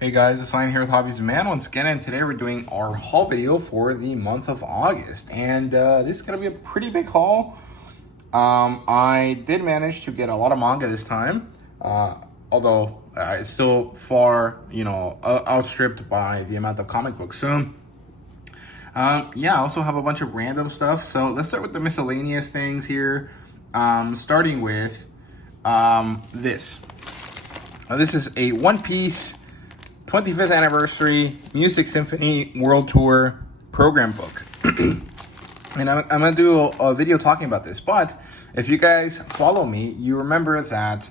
Hey guys, it's Ryan here with HobbiesofaMan once again, and today we're doing our haul video for the month of August. And this is going to be a pretty big haul. I did manage to get a lot of manga this time, although it's still far, outstripped by the amount of comic books. So, yeah, I also have a bunch of random stuff. So let's start with the miscellaneous things here, starting with this. This is a One Piece 25th Anniversary Music Symphony World Tour program book. And I'm going to do a video talking about this. But if you guys follow me, you remember that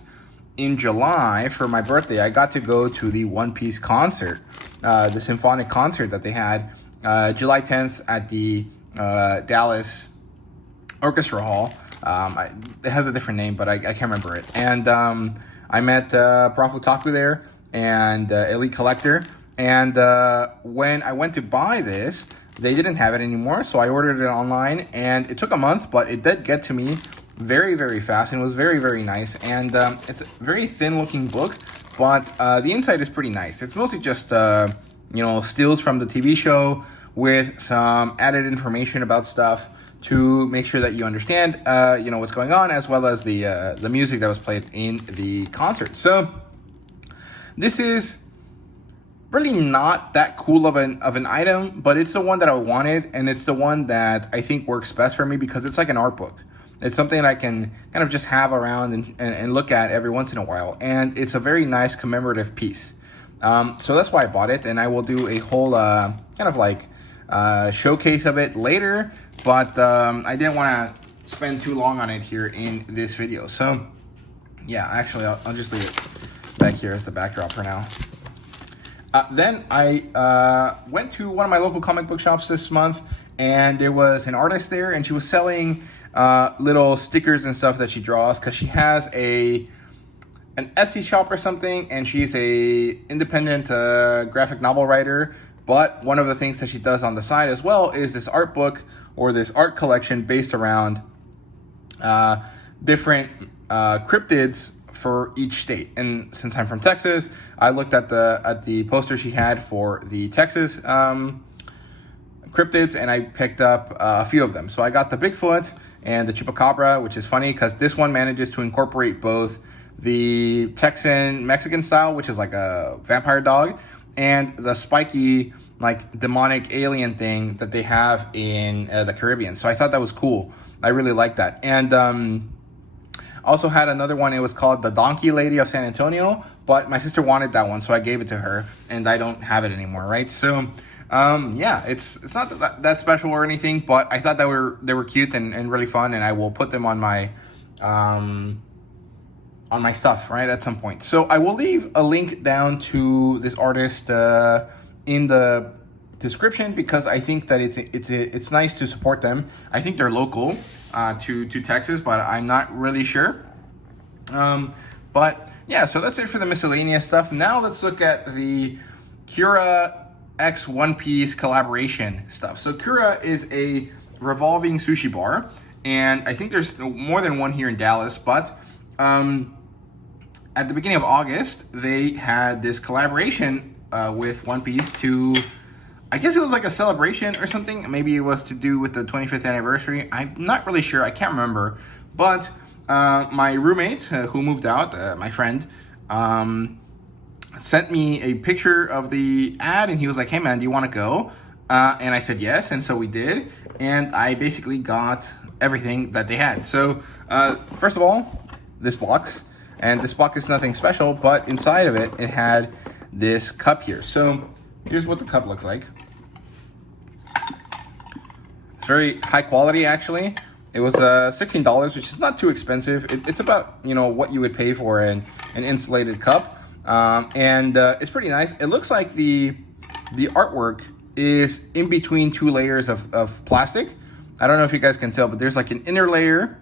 in July, for my birthday, I got to go to the One Piece concert, the symphonic concert that they had July 10th at the Dallas Orchestra Hall. It has a different name, but I can't remember it. And I met Prof. Otaku there, and Elite Collector, and when I went to buy this, they didn't have it anymore, so I ordered it online, and it took a month, but it did get to me very, very fast, and it was very, very nice. And it's a very thin looking book, but the inside is pretty nice. It's mostly just stills from the TV show with some added information about stuff to make sure that you understand what's going on, as well as the music that was played in the concert. So this is really not that cool of an item, but it's the one that I wanted, and it's the one that I think works best for me because it's like an art book. It's something that I can kind of just have around and look at every once in a while, and it's a very nice commemorative piece. So that's why I bought it, and I will do a whole showcase of it later, but I didn't want to spend too long on it here in this video. So yeah, actually I'll just leave it back here as the backdrop for now. Then I went to one of my local comic book shops this month, and there was an artist there, and she was selling little stickers and stuff that she draws, because she has an Etsy shop or something, and she's a independent graphic novel writer. But one of the things that she does on the side as well is this art book, or this art collection based around different cryptids for each state. And since I'm from Texas, I looked at the poster she had for the Texas cryptids, and I picked up a few of them. So I got the Bigfoot and the Chupacabra, which is funny because this one manages to incorporate both the Texan Mexican style, which is like a vampire dog, and the spiky, like, demonic alien thing that they have in the Caribbean. So I thought that was cool. I really like that. And also had another one. It was called the Donkey Lady of San Antonio, but my sister wanted that one, so I gave it to her, and I don't have it anymore, right? So yeah, it's not that special or anything, but I thought that they were cute and really fun, and I will put them on my stuff, right, at some point. So I will leave a link down to this artist in the description, because I think that it's nice to support them. I think they're local to Texas, but I'm not really sure. But yeah, so that's it for the miscellaneous stuff. Now let's look at the KURA X One Piece collaboration stuff. So KURA is a revolving sushi bar, and I think there's more than one here in Dallas, but at the beginning of August, they had this collaboration with One Piece to, I guess it was like a celebration or something. Maybe it was to do with the 25th anniversary. I'm not really sure. I can't remember. But my roommate, who moved out, my friend, sent me a picture of the ad, and he was like, "Hey man, do you want to go?" And I said yes, and so we did. And I basically got everything that they had. So first of all, this box. And this box is nothing special, but inside of it, it had this cup here. So here's what the cup looks like. It's very high quality, actually. It was $16, which is not too expensive. It's about, what you would pay for an insulated cup. And it's pretty nice. It looks like the artwork is in between two layers of plastic. I don't know if you guys can tell, but there's like an inner layer,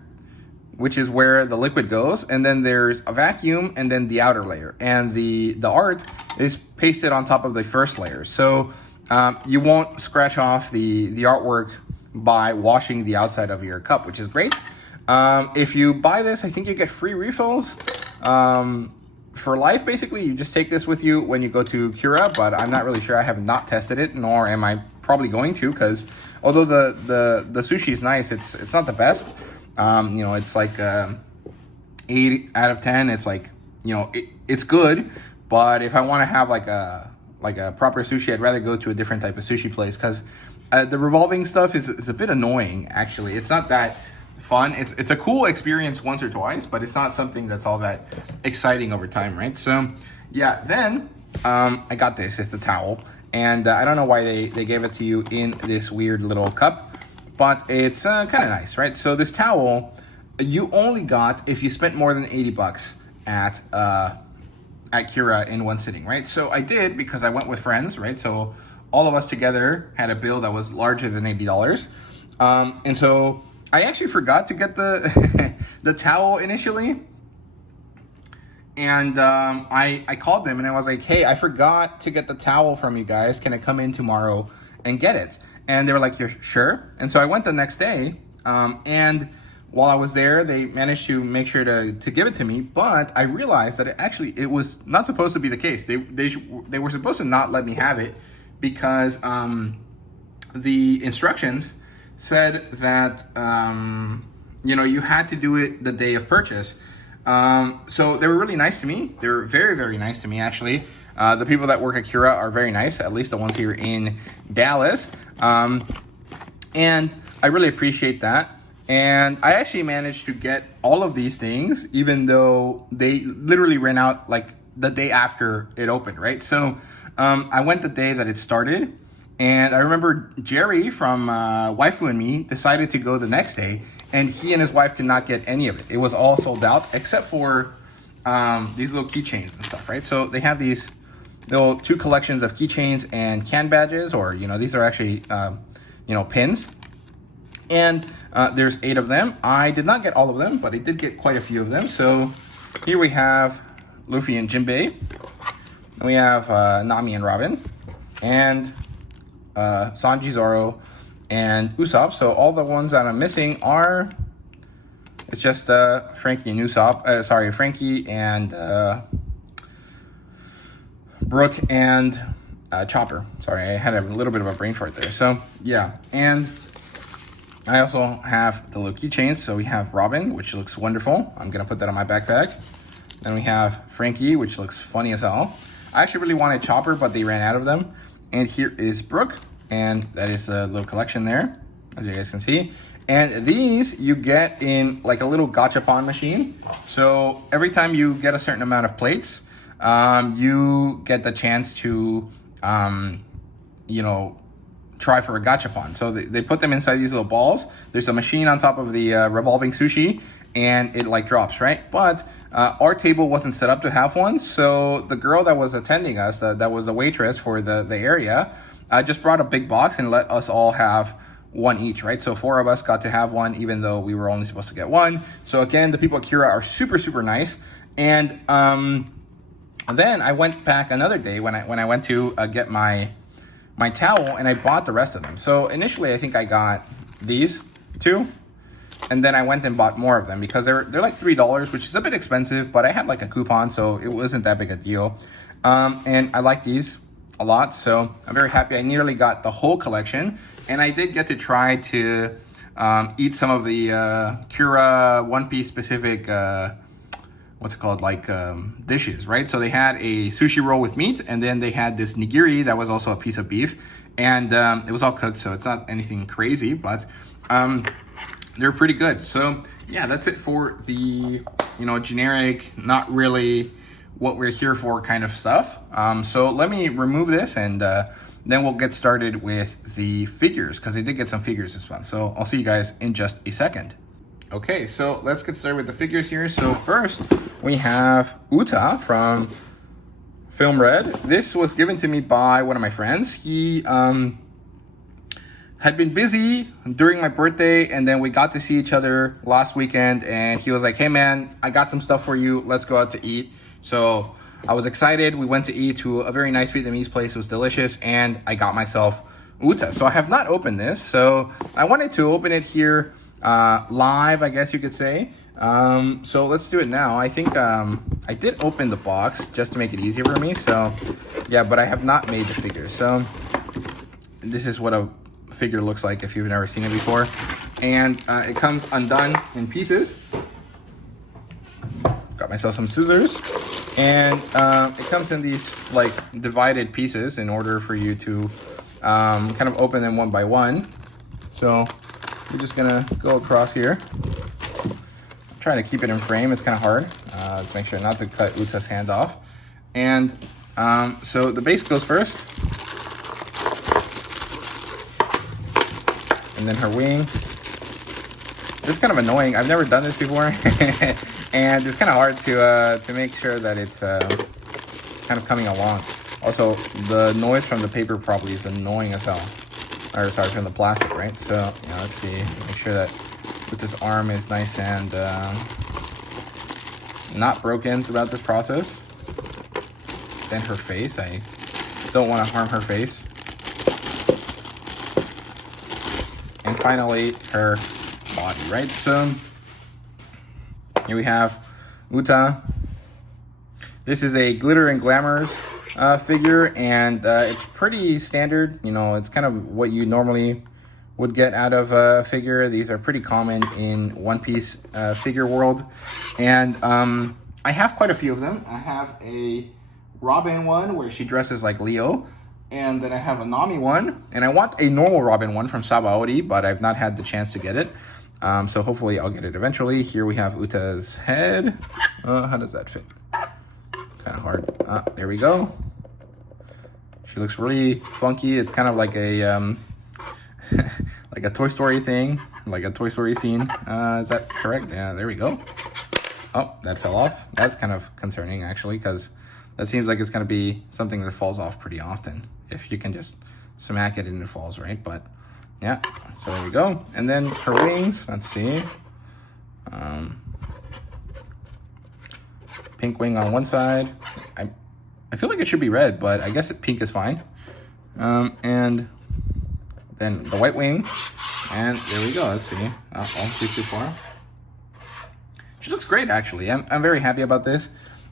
which is where the liquid goes, and then there's a vacuum, and then the outer layer. And the art is pasted on top of the first layer. So you won't scratch off the artwork by washing the outside of your cup, which is great. If you buy this, I think you get free refills for life, basically. You just take this with you when you go to KURA, but I'm not really sure. I have not tested it, nor am I probably going to, because although the sushi is nice, it's not the best. You know, it's like 8 out of 10. It's like, you know, it's good, but if I want to have like a proper sushi, I'd rather go to a different type of sushi place, because the revolving stuff is a bit annoying, actually. It's not that fun. It's a cool experience once or twice, but it's not something that's all that exciting over time, right? So yeah, then I got this. It's the towel, and I don't know why they gave it to you in this weird little cup, but it's kind of nice, right? So this towel you only got if you spent more than 80 bucks at KURA in one sitting, right? So I did, because I went with friends, right? So all of us together had a bill that was larger than $80. And so I actually forgot to get the the towel initially. And I called them and I was like, hey, I forgot to get the towel from you guys. Can I come in tomorrow and get it? And they were like, you're sure? And so I went the next day, and while I was there, they managed to make sure to give it to me, but I realized that it was not supposed to be the case. They were supposed to not let me have it, because the instructions said that you know, you had to do it the day of purchase. So they were really nice to me. They were very, very nice to me, actually. The people that work at KURA are very nice, at least the ones here in Dallas. And I really appreciate that. And I actually managed to get all of these things, even though they literally ran out like the day after it opened, right? So I went the day that it started, and I remember Jerry from Waifu and Me decided to go the next day, and he and his wife could not get any of it. It was all sold out, except for these little keychains and stuff, right? So they have these little 2 collections of keychains and can badges, or, you know, these are actually, you know, pins. And there's 8 of them. I did not get all of them, but I did get quite a few of them. So here we have Luffy and Jinbei. We have Nami and Robin, and Sanji, Zoro, and Usopp. So all the ones that I'm missing are, it's just Frankie and Usopp. Sorry, Frankie and Brooke and Chopper. Sorry, I had a little bit of a brain fart there. So yeah, and I also have the little keychains. So we have Robin, which looks wonderful. I'm gonna put that on my backpack. Then we have Frankie, which looks funny as hell. I actually really wanted Chopper, but they ran out of them. And here is Brooke, and that is a little collection there, as you guys can see. And these you get in like a little gachapon machine. So every time you get a certain amount of plates, you get the chance to, you know, try for a gachapon. So they put them inside these little balls. There's a machine on top of the revolving sushi, and it like drops, right? But our table wasn't set up to have one, so the girl that was attending us, that was the waitress for the area, just brought a big box and let us all have one each, right? So 4 of us got to have one, even though we were only supposed to get one. So again, the people at KURA are super, super nice. And then I went back another day when I went to get my towel, and I bought the rest of them. So initially, I think I got these 2. And then I went and bought more of them because they're like $3, which is a bit expensive, but I had like a coupon, so it wasn't that big a deal. And I like these a lot, so I'm very happy. I nearly got the whole collection, and I did get to try to eat some of the KURA One Piece specific, what's it called, like dishes, right? So they had a sushi roll with meat, and then they had this nigiri that was also a piece of beef, and it was all cooked, so it's not anything crazy, but they're pretty good. So yeah, that's it for the, you know, generic, not really what we're here for kind of stuff. So let me remove this, and then we'll get started with the figures, because I did get some figures this month. So I'll see you guys in just a second. Okay, so let's get started with the figures here. So first we have Uta from Film Red. This was given to me by one of my friends. He had been busy during my birthday, and then we got to see each other last weekend, and he was like, hey man, I got some stuff for you, let's go out to eat. So I was excited. We went to eat to a very nice Vietnamese place. It was delicious, and I got myself Uta. So I have not opened this, so I wanted to open it here live, I guess you could say. So let's do it now. I think I did open the box just to make it easier for me. So yeah, but I have not made the figure. So this is what a figure looks like if you've never seen it before. And it comes undone in pieces. Got myself some scissors. And it comes in these like divided pieces in order for you to kind of open them one by one. So we're just gonna go across here. I'm trying to keep it in frame, it's kind of hard. Let's make sure not to cut Uta's hand off. And so the base goes first. And then her wing. This is kind of annoying. I've never done this before. And it's kind of hard to make sure that it's kind of coming along. Also, the noise from the paper probably is annoying as hell. Or sorry, from the plastic, right? So, yeah, let's see. Make sure that this arm is nice and not broken throughout this process. Then her face. I don't want to harm her face. And finally, her body, right? So here we have Uta. This is a glitter and glamours figure, and it's pretty standard. You know, it's kind of what you normally would get out of a figure. These are pretty common in One Piece figure world. And I have quite a few of them. I have a Robin one where she dresses like Leo. And then I have a Nami one. And I want a normal Robin one from Sabaody, but I've not had the chance to get it. So hopefully I'll get it eventually. Here we have Uta's head. How does that fit? Kind of hard. There we go. She looks really funky. It's kind of like a like a Toy Story thing, like a Toy Story scene. Is that correct? Yeah, there we go. Oh, that fell off. That's kind of concerning actually, because that seems like it's going to be something that falls off pretty often. If you can just smack it and it falls, right? But yeah, so there we go. And then her wings, let's see. Pink wing on one side. I feel like it should be red, but I guess pink is fine. And then the white wing. And there we go, let's see. Oh, she's too far. She looks great, actually. I'm very happy about this.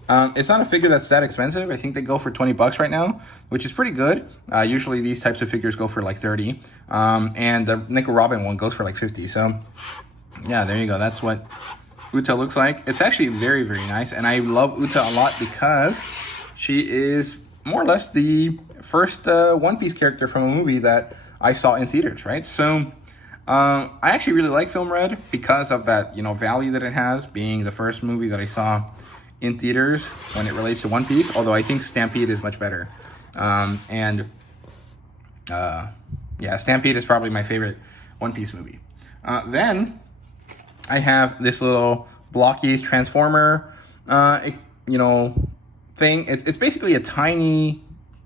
It's not a figure that's that expensive. I think they go for 20 bucks right now, which is pretty good. Usually these types of figures go for like 30. And the Nickel Robin one goes for like 50. So yeah, there you go. That's what Uta looks like. It's actually very, very nice. And I love Uta a lot because she is more or less the first One Piece character from a movie that I saw in theaters, right? So I actually really like Film Red because of that, you know, value that it has, being the first movie that I saw in theaters when it relates to One Piece, although I think Stampede is much better. Yeah, Stampede is probably my favorite One Piece movie. Then I have this little blocky transformer, you know, thing. It's basically a tiny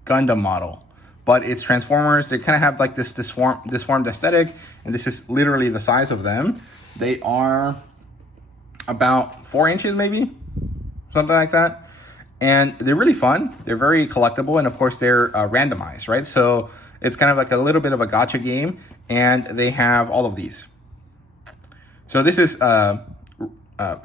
Gundam model, but it's Transformers. They kind of have like this disformed aesthetic, and this is literally the size of them. They are about 4 inches, maybe, something like that. And they're really fun. They're very collectible, and of course they're randomized, right? So it's kind of like a little bit of a gacha game, and they have all of these. So this is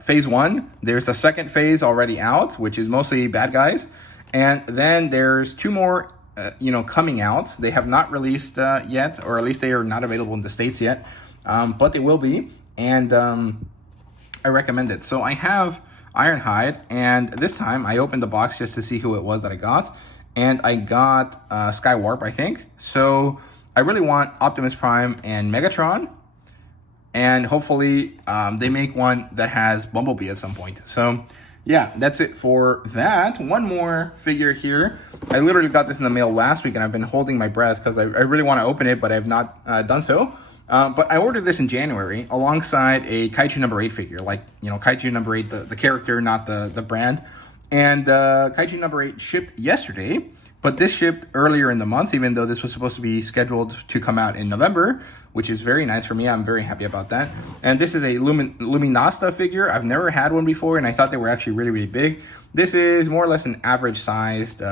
phase 1. There's a second phase already out, which is mostly bad guys. And then there's 2 more, you know, coming out. They have not released yet, or at least they are not available in the States yet. But they will be, and I recommend it. So I have Ironhide, and this time I opened the box just to see who it was that I got. And I got Skywarp, I think. So I really want Optimus Prime and Megatron. And hopefully they make one that has Bumblebee at some point. So yeah, that's it for that. One more figure here. I literally got this in the mail last week, and I've been holding my breath because I really want to open it, but I have not done so. But I ordered this in January alongside a Kaiju number 8 figure. Like, you know, Kaiju number 8, the character, not the brand. And Kaiju number 8 shipped yesterday. But this shipped earlier in the month, even though this was supposed to be scheduled to come out in November, which is very nice for me. I'm very happy about that. And this is a Luminasta figure. I've never had one before, and I thought they were actually really, really big. This is more or less an average-sized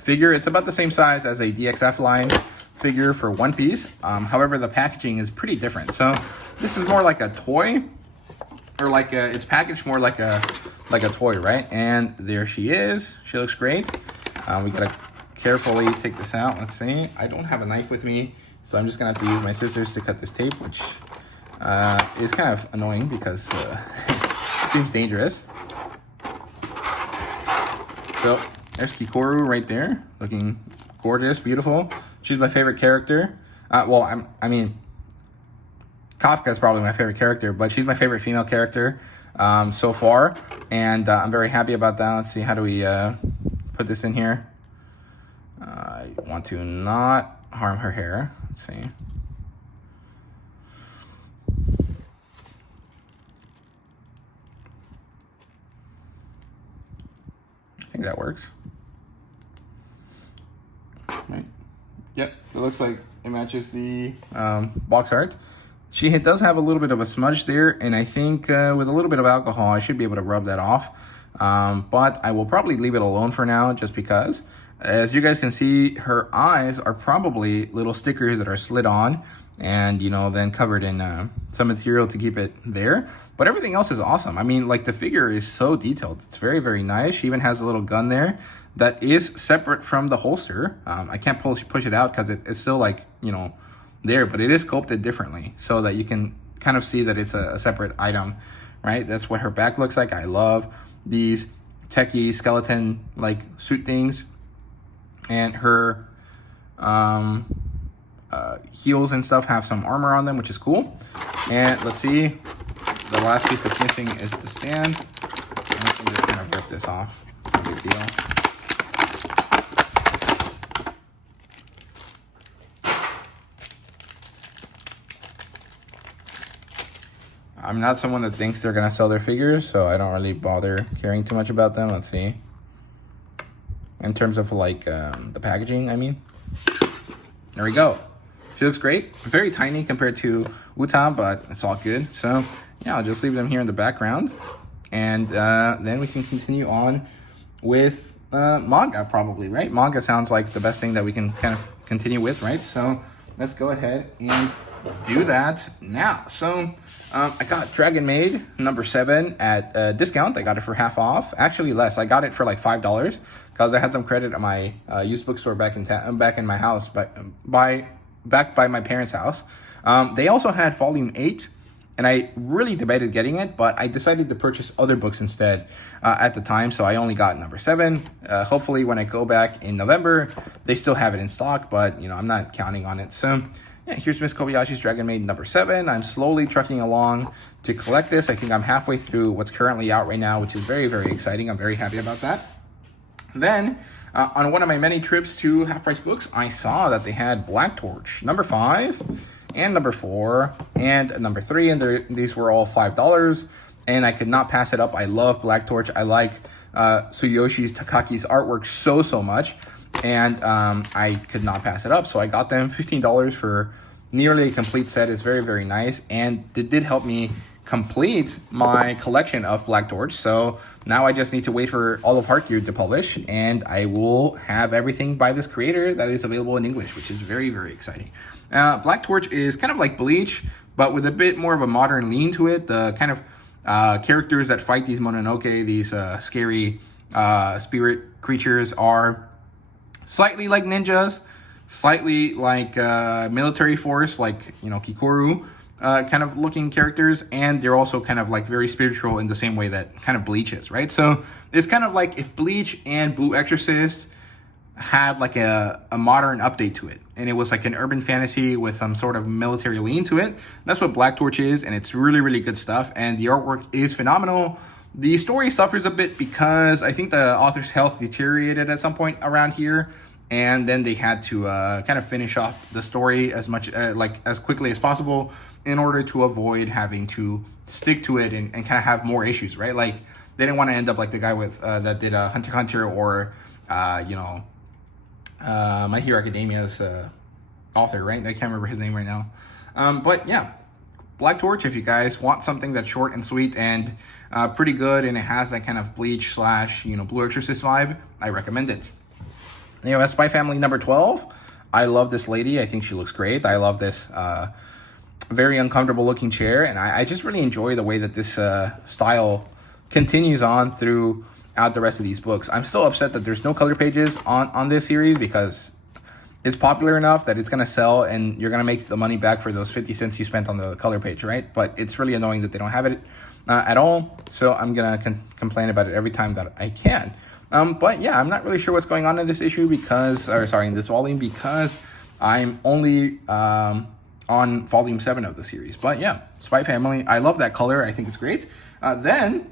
figure. It's about the same size as a DXF line figure for One Piece. However, the packaging is pretty different. So this is more like a toy or like it's packaged more like a toy, right? And there she is. She looks great. We gotta carefully take this out. Let's see. I don't have a knife with me, so I'm just gonna have to use my scissors to cut this tape, which is kind of annoying because it seems dangerous. So there's KURA right there, looking gorgeous, beautiful. She's my favorite character. Well, I mean, Kafka is probably my favorite character, but she's my favorite female character so far, and I'm very happy about that. Let's see, how do we put this in here? I want to not harm her hair. Let's see. I think that works. Right. Yep, it looks like it matches the box art. She does have a little bit of a smudge there, and I think with a little bit of alcohol, I should be able to rub that off. But I will probably leave it alone for now, just because. As you guys can see, her eyes are probably little stickers that are slid on and, you know, then covered in some material to keep it there. But everything else is awesome. I mean, like, the figure is so detailed. It's very, very nice. She even has a little gun there that is separate from the holster. I can't push it out because it's still, like, you know, there, but it is sculpted differently so that you can kind of see that it's a separate item, right? That's what her back looks like. I love these techie skeleton like suit things, and her heels and stuff have some armor on them, which is cool. And let's see, the last piece that's missing is the stand. I can just kind of rip this off. It's no big deal. I'm not someone that thinks they're gonna sell their figures, so I don't really bother caring too much about them. Let's see. In terms of like the packaging, I mean. There we go. She looks great. Very tiny compared to Uta, but it's all good. So yeah, I'll just leave them here in the background. And then we can continue on with manga probably, right? Manga sounds like the best thing that we can kind of continue with, right? So let's go ahead and do that now. So I got Dragon Maid #7 at discount. I got it for half off, actually less. I got it for like $5 because I had some credit at my used bookstore back in my house, back by my parents' house. They also had volume 8, and I really debated getting it, but I decided to purchase other books instead at the time, so I only got #7. Hopefully when I go back in November, they still have it in stock, but you know, I'm not counting on it. So yeah, here's Miss Kobayashi's Dragon Maid #7. I'm slowly trucking along to collect this. I think I'm halfway through what's currently out right now, which is very, very exciting. I'm very happy about that. Then, on one of my many trips to Half Price Books, I saw that they had Black Torch #5 and #4 and #3, and these were all $5, and I could not pass it up. I love Black Torch. I like Tsuyoshi Takaki's artwork so much, and I could not pass it up, so I got them. $15 for nearly a complete set. Is very, very nice, and it did help me complete my collection of Black Torch. So now I just need to wait for all of Heartgear to publish, and I will have everything by this creator that is available in English, which is very, very exciting. Black Torch is kind of like Bleach, but with a bit more of a modern lean to it. The kind of characters that fight these Mononoke, these scary spirit creatures, are slightly like ninjas, slightly like military force, like, you know, Kikoru kind of looking characters, and they're also kind of like very spiritual in the same way that kind of Bleach is, right? So it's kind of like if Bleach and Blue Exorcist had like a modern update to it, and it was like an urban fantasy with some sort of military lean to it. That's what Black Torch is, and it's really, really good stuff, and the artwork is phenomenal. The story suffers a bit because I think the author's health deteriorated at some point around here, and then they had to kind of finish off the story as quickly as possible in order to avoid having to stick to it and kind of have more issues, right? Like, they didn't want to end up like the guy with that did Hunter x Hunter, or My Hero Academia's author, right? I can't remember his name right now. But yeah, Black Torch, if you guys want something that's short and sweet and pretty good, and it has that kind of Bleach / Blue Exorcist vibe, I recommend it. Anyway, Spy Family #12. I love this lady. I think she looks great. I love this very uncomfortable looking chair, and I just really enjoy the way that this style continues on throughout the rest of these books. I'm still upset that there's no color pages on this series, because it's popular enough that it's going to sell and you're going to make the money back for those 50 cents you spent on the color page, right? But it's really annoying that they don't have it at all, so I'm going to complain about it every time that I can. But yeah, I'm not really sure what's going on in this issue in this volume, because I'm only on volume 7 of the series. But yeah, Spy Family, I love that color. I think it's great. Then,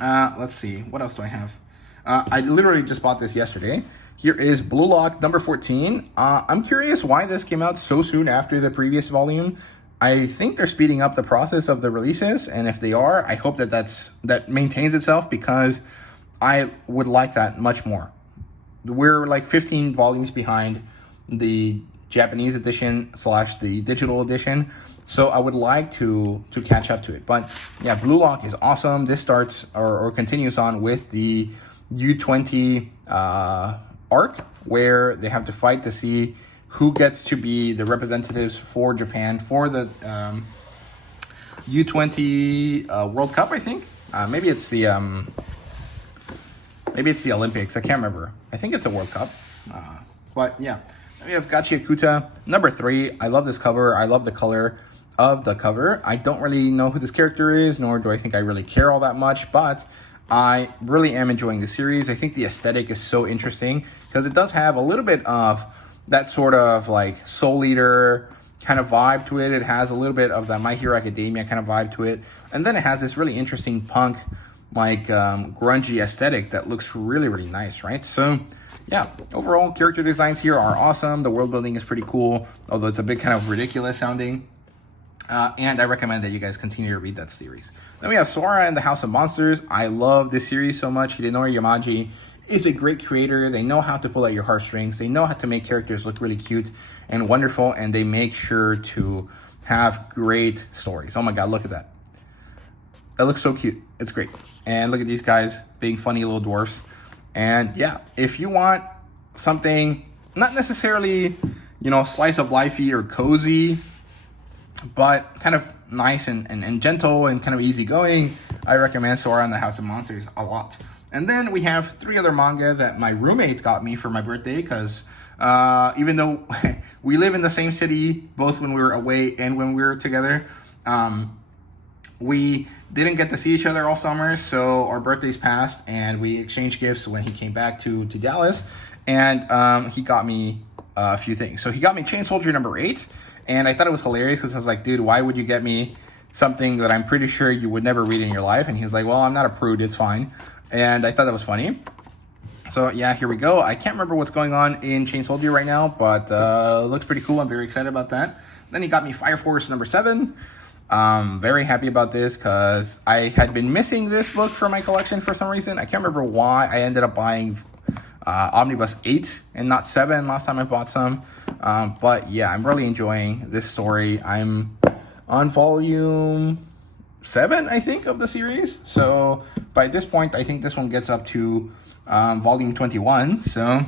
let's see, what else do I have? I literally just bought this yesterday. Here is Blue Lock number 14. I'm curious why this came out so soon after the previous volume. I think they're speeding up the process of the releases, and if they are, I hope that maintains itself, because I would like that much more. We're like 15 volumes behind the Japanese edition / the digital edition, so I would like to catch up to it. But yeah, Blue Lock is awesome. This starts or continues on with the U20 arc, where they have to fight to see who gets to be the representatives for Japan for the U20 World Cup, I think. Maybe it's the Olympics. I can't remember. I think it's a World Cup. But yeah, we have Gachiakuta number 3. I love this cover. I love the color of the cover. I don't really know who this character is, nor do I think I really care all that much, but I really am enjoying the series. I think the aesthetic is so interesting, because it does have a little bit of that sort of like Soul Eater kind of vibe to it. It has a little bit of that My Hero Academia kind of vibe to it. And then it has this really interesting punk, like grungy aesthetic that looks really, really nice, right? So yeah, overall character designs here are awesome. The world building is pretty cool, although it's a bit kind of ridiculous sounding. And I recommend that you guys continue to read that series. Then we have Sora and the House of Monsters. I love this series so much. Hidenori Yamaji is a great creator. They know how to pull at your heartstrings. They know how to make characters look really cute and wonderful, and they make sure to have great stories. Oh my god, look at that. That looks so cute. It's great. And look at these guys being funny little dwarfs. And yeah, if you want something not necessarily, slice of lifey or cozy, but kind of nice and gentle and kind of easygoing, I recommend Sora and the House of Monsters a lot. And then we have 3 other manga that my roommate got me for my birthday, because even though we live in the same city, both when we were away and when we were together, we didn't get to see each other all summer, so our birthdays passed, and we exchanged gifts when he came back to Dallas, and he got me a few things. So he got me Chain Soldier number 8, and I thought it was hilarious, because I was like, dude, why would you get me something that I'm pretty sure you would never read in your life? And he was like, well, I'm not a prude, it's fine. And I thought that was funny. So yeah, here we go. I can't remember what's going on in Chain Soldier right now, but looks pretty cool. I'm very excited about that. Then he got me Fire Force number 7. Very happy about this, because I had been missing this book from my collection for some reason. I can't remember why I ended up buying Omnibus 8 and not 7 last time I bought some. But yeah, I'm really enjoying this story. I'm on volume 7, I think, of the series. So by this point, I think this one gets up to volume 21. So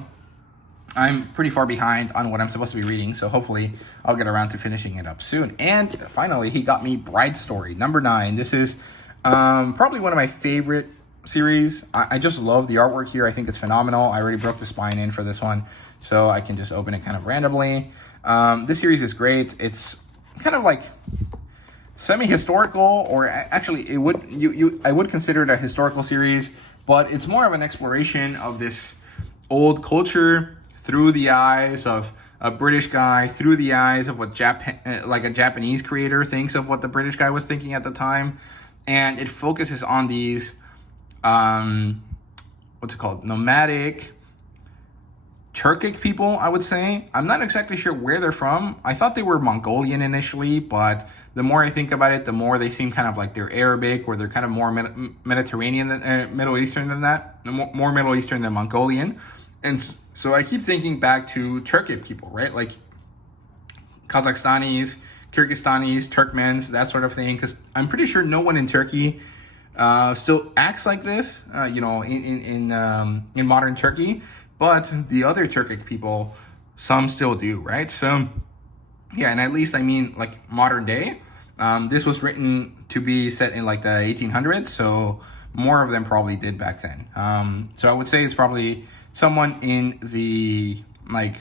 I'm pretty far behind on what I'm supposed to be reading. So hopefully I'll get around to finishing it up soon. And finally, he got me Bride Story number 9. This is probably one of my favorite series. I just love the artwork here. I think it's phenomenal. I already broke the spine in for this one, so I can just open it kind of randomly. This series is great. It's kind of like semi-historical, or actually I would consider it a historical series, but it's more of an exploration of this old culture through the eyes of a British guy, through the eyes of what like a Japanese creator thinks of what the British guy was thinking at the time. And it focuses on these nomadic Turkic people, I would say. I'm not exactly sure where they're from. I thought they were Mongolian initially, but the more I think about it, the more they seem kind of like they're Arabic, or they're kind of more Mediterranean, Middle Eastern than that, more Middle Eastern than Mongolian. And so I keep thinking back to Turkic people, right? Like Kazakhstanis, Kyrgyzstanis, Turkmens, that sort of thing. Because I'm pretty sure no one in Turkey still acts like this, in modern Turkey. But the other Turkic people, some still do, right? So Yeah, and at least I mean like modern day. This was written to be set in like the 1800s, so more of them probably did back then. So I would say it's probably someone in the like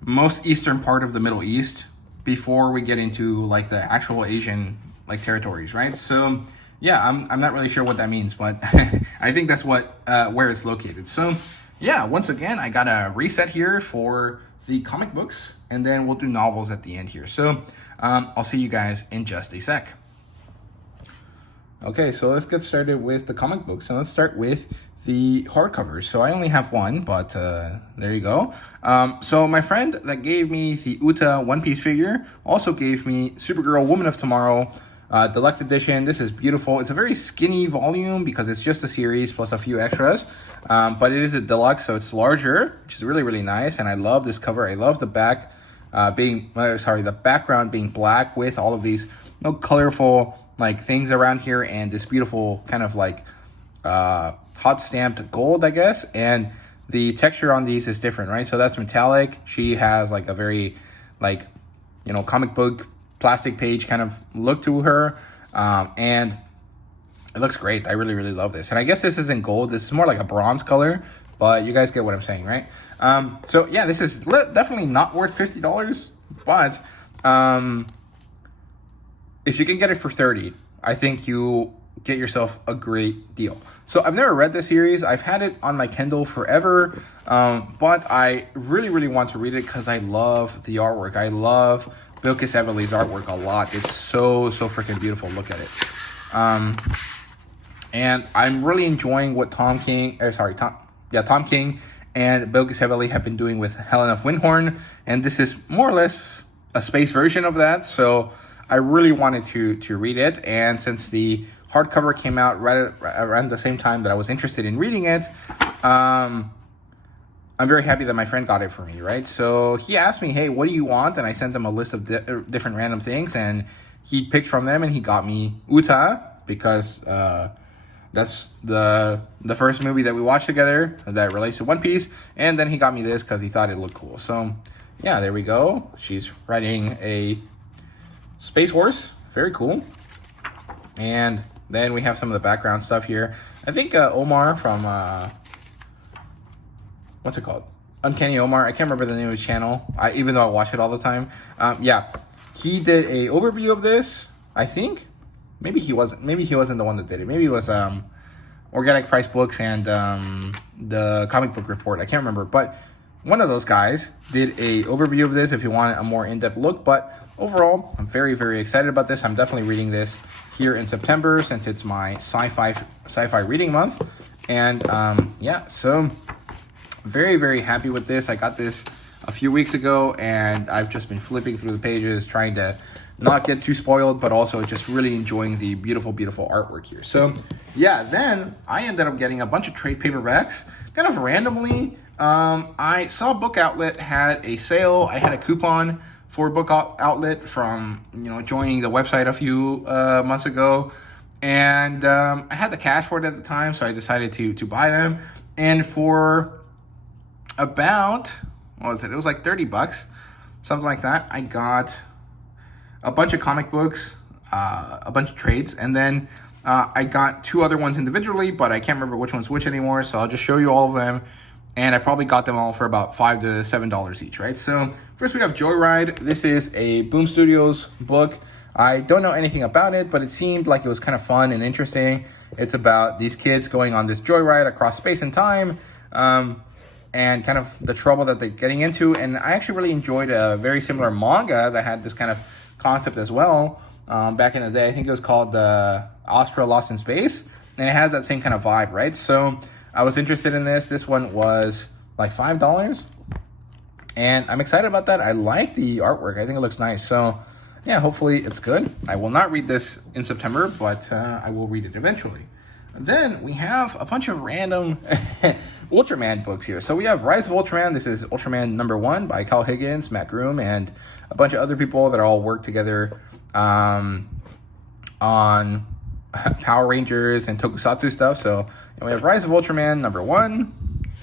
most eastern part of the Middle East before we get into like the actual Asian like territories, right? So yeah, I'm not really sure what that means, but I think that's what where it's located. So yeah, once again, I got a reset here for the comic books, and then we'll do novels at the end here. So I'll see you guys in just a sec. Okay, so let's get started with the comic books, and let's start with the hardcovers. So I only have one, but there you go. So my friend that gave me the Uta One Piece figure also gave me Supergirl Woman of Tomorrow Deluxe Edition. This is beautiful. It's a very skinny volume because it's just a series plus a few extras, but it is a deluxe, so it's larger, which is really, really nice. And I love this cover. I love the back the background being black with all of these colorful like things around here, and this beautiful kind of like hot stamped gold, I guess. And the texture on these is different, right? So that's metallic. She has like a very like, comic book plastic page kind of look to her, and it looks great. I really, really love this. And I guess this isn't gold. This is more like a bronze color, but you guys get what I'm saying, right? So yeah, this is definitely not worth $50, but if you can get it for $30, I think you get yourself a great deal. So I've never read this series. I've had it on my Kindle forever, but I really, really want to read it because I love the artwork. I love Bilquis Evely's artwork a lot. It's so freaking beautiful. Look at it. And I'm really enjoying what Tom King and Bilquis Evely have been doing with Helen of Windhorn, and this is more or less a space version of that. So I really wanted to read it, and since the hardcover came out right around the same time that I was interested in reading it, I'm very happy that my friend got it for me, right? So he asked me, hey, what do you want? And I sent him a list of different random things, and he picked from them, and he got me Uta, because that's the first movie that we watched together that relates to One Piece. And then he got me this because he thought it looked cool. So yeah, there we go. She's riding a space horse. Very cool. And then we have some of the background stuff here. I think Omar from what's it called? Uncanny Omar. I can't remember the name of his channel, even though I watch it all the time. Yeah, he did a overview of this, I think. Maybe he wasn't the one that did it. Maybe it was Organic Price Books and the Comic Book Report. I can't remember, but one of those guys did a overview of this if you want a more in-depth look. But overall, I'm very, very excited about this. I'm definitely reading this here in September since it's my sci-fi reading month. And yeah, so very, very happy with this. I got this a few weeks ago, and I've just been flipping through the pages, trying to not get too spoiled, but also just really enjoying the beautiful, beautiful artwork here. So yeah, then I ended up getting a bunch of trade paperbacks kind of randomly. I saw Book Outlet had a sale. I had a coupon for Book Outlet from joining the website a few months ago, and I had the cash for it at the time, so I decided to buy them. And for about, what was it? It was like $30, something like that. I got a bunch of comic books, a bunch of trades, and then I got two other ones individually, but I can't remember which one's which anymore, so I'll just show you all of them. And I probably got them all for about $5 to $7 each, right? So first we have Joyride. This is a Boom Studios book. I don't know anything about it, but it seemed like it was kind of fun and interesting. It's about these kids going on this joyride across space and time, and kind of the trouble that they're getting into. And I actually really enjoyed a very similar manga that had this kind of concept as well back in the day. I think it was called Astra Lost in Space, and it has that same kind of vibe, right? So I was interested in this. This one was like $5, and I'm excited about that. I like the artwork. I think it looks nice. So yeah, hopefully it's good. I will not read this in September, but I will read it eventually. And then we have a bunch of random Ultraman books here. So we have Rise of Ultraman. This is Ultraman #1 by Kyle Higgins, Matt Groom, and a bunch of other people that all work together on Power Rangers and Tokusatsu stuff. So we have Rise of Ultraman #1.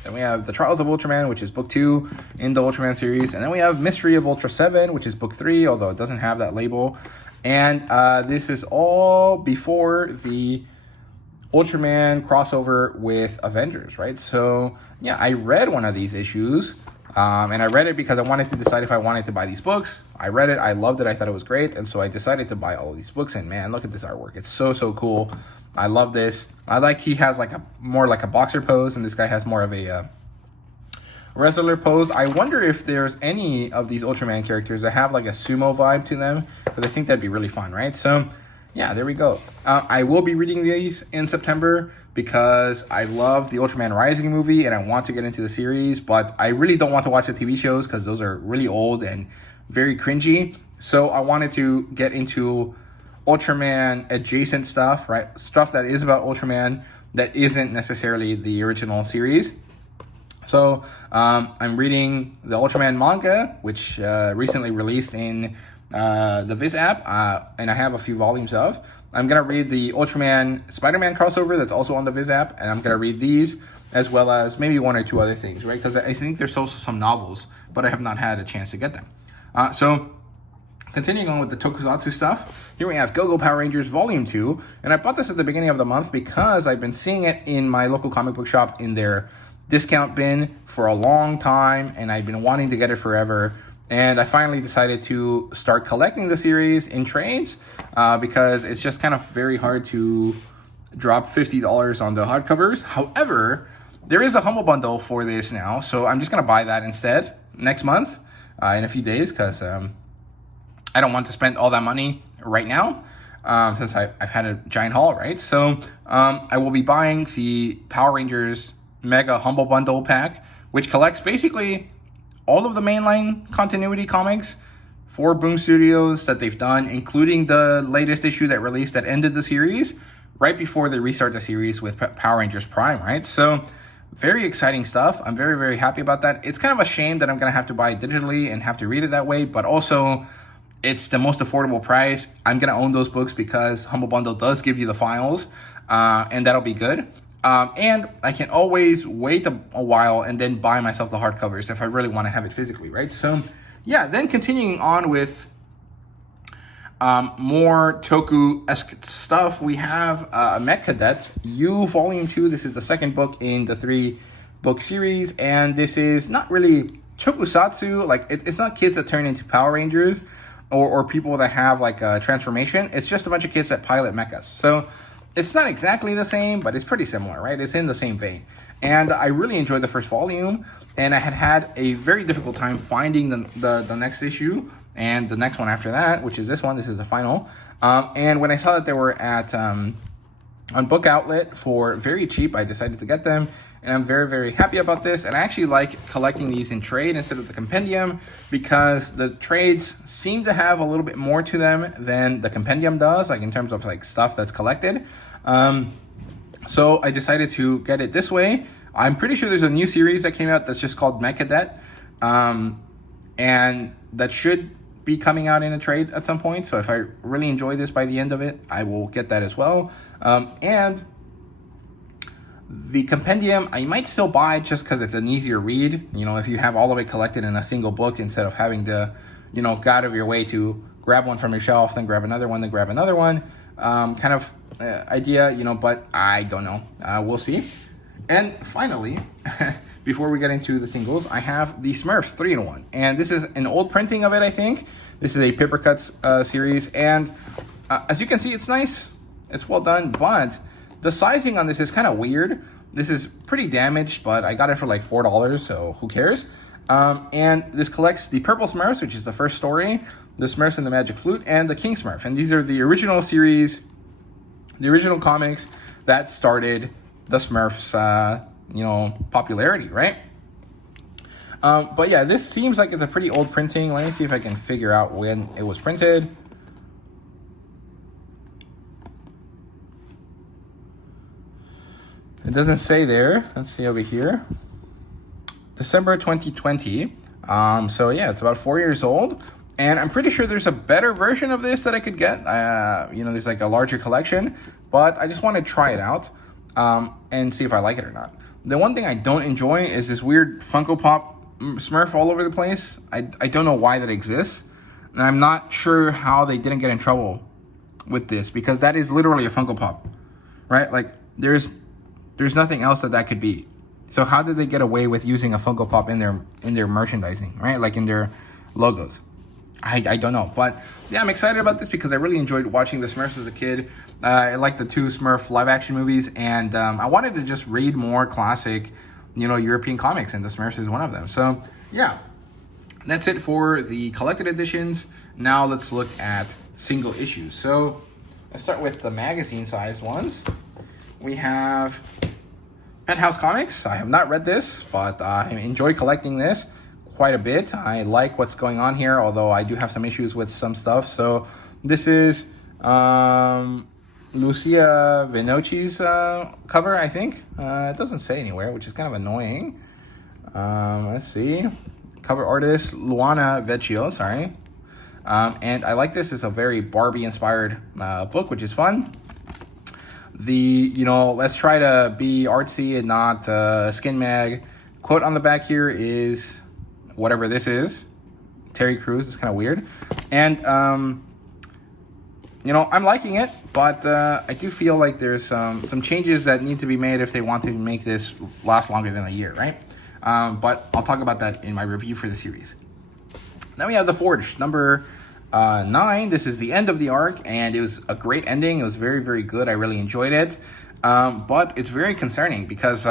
Then we have The Trials of Ultraman, which is book 2 in the Ultraman series. And then we have Mystery of Ultra 7, which is book 3, although it doesn't have that label. And this is all before the Ultraman crossover with Avengers, right? So, yeah, I read one of these issues. And I read it because I wanted to decide if I wanted to buy these books. I read it. I loved it. I thought it was great. And so I decided to buy all of these books. And, man, look at this artwork. It's so, so cool. I love this. I like he has like more like a boxer pose, and this guy has more of a wrestler pose. I wonder if there's any of these Ultraman characters that have like a sumo vibe to them, because I think that'd be really fun, right? So yeah, there we go. I will be reading these in September because I love the Ultraman Rising movie and I want to get into the series, but I really don't want to watch the TV shows because those are really old and very cringy. So I wanted to get into Ultraman adjacent stuff, right? Stuff that is about Ultraman that isn't necessarily the original series. So I'm reading the Ultraman manga, which recently released in the Viz app, and I have a few volumes of. I'm going to read the Ultraman Spider-Man crossover that's also on the Viz app, and I'm going to read these as well as maybe one or two other things, right? Because I think there's also some novels, but I have not had a chance to get them. So continuing on with the tokusatsu stuff, here we have Go-Go Power Rangers Volume 2, and I bought this at the beginning of the month because I've been seeing it in my local comic book shop in their discount bin for a long time, and I've been wanting to get it forever. And I finally decided to start collecting the series in trades because it's just kind of very hard to drop $50 on the hardcovers. However, there is a Humble Bundle for this now, so I'm just going to buy that instead next month in a few days because I don't want to spend all that money right now since I've had a giant haul, right? So I will be buying the Power Rangers Mega Humble Bundle pack, which collects basically all of the mainline continuity comics for Boom Studios that they've done, including the latest issue that released that ended the series right before they restart the series with Power Rangers Prime, right? So very exciting stuff. I'm very, very happy about that. It's kind of a shame that I'm going to have to buy it digitally and have to read it that way, but also it's the most affordable price. I'm going to own those books because Humble Bundle does give you the files, and that'll be good. And I can always wait a while and then buy myself the hardcovers if I really want to have it physically, right? So, yeah, then continuing on with more Toku-esque stuff, we have Mech Cadet U Volume 2. This is the second book in the 3-book series, and this is not really Tokusatsu. Like, it's not kids that turn into Power Rangers or people that have, like, a transformation. It's just a bunch of kids that pilot mechas. So it's not exactly the same, but it's pretty similar, right? It's in the same vein. And I really enjoyed the first volume, and I had a very difficult time finding the next issue and the next one after that, which is this one. This is the final. And when I saw that they were at on Book Outlet for very cheap, I decided to get them, and I'm very, very happy about this. And I actually like collecting these in trade instead of the compendium because the trades seem to have a little bit more to them than the compendium does, like in terms of like stuff that's collected. So I decided to get it this way. I'm pretty sure there's a new series that came out that's just called Mech Cadet, and that should be coming out in a trade at some point. So if I really enjoy this by the end of it, I will get that as well. And the compendium, I might still buy just because it's an easier read. You know, if you have all of it collected in a single book instead of having to, you know, go out of your way to grab one from your shelf, then grab another one, then grab another one. Kind of idea, you know, but I don't know. We'll see. And finally, before we get into the singles, I have the Smurfs 3-in-1. And this is an old printing of it, I think. This is a Paper Cuts series. And as you can see, it's nice. It's well done. But the sizing on this is kind of weird. This is pretty damaged, but I got it for like $4, so who cares? And this collects the Purple Smurfs, which is the first story, the Smurfs and the Magic Flute, and the King Smurf. And these are the original series, the original comics that started the Smurfs, you know, popularity, right? But yeah, this seems like it's a pretty old printing. Let me see if I can figure out when it was printed. It doesn't say there. Let's see over here. December 2020. So yeah, it's about 4 years old. And I'm pretty sure there's a better version of this that I could get. You know, there's like a larger collection. But I just want to try it out and see if I like it or not. The one thing I don't enjoy is this weird Funko Pop Smurf all over the place. I don't know why that exists. And I'm not sure how they didn't get in trouble with this, because that is literally a Funko Pop, right? Like there's nothing else that could be. So how did they get away with using a Funko Pop in their merchandising, right? Like in their logos. I don't know, but yeah, I'm excited about this because I really enjoyed watching the Smurfs as a kid. I liked the 2 Smurf live action movies, and I wanted to just read more classic, European comics, and the Smurfs is one of them. So yeah, that's it for the collected editions. Now let's look at single issues. So let's start with the magazine-sized ones. We have Penthouse Comics. I have not read this, but I enjoy collecting this quite a bit. I like what's going on here, although I do have some issues with some stuff. So this is Lucia Venoci's cover, I think. It doesn't say anywhere, which is kind of annoying. Let's see. Cover artist Luana Vecchio, sorry. And I like this. It's a very Barbie-inspired book, which is fun. Let's try to be artsy and not skin mag. Quote on the back here is whatever this is. Terry Crews. It's kind of weird. And, I'm liking it, but I do feel like there's some changes that need to be made if they want to make this last longer than a year, right? But I'll talk about that in my review for the series. Then we have The Forge, number 9. This is the end of the arc, and it was a great ending. It was very, very good. I really enjoyed it. But it's very concerning because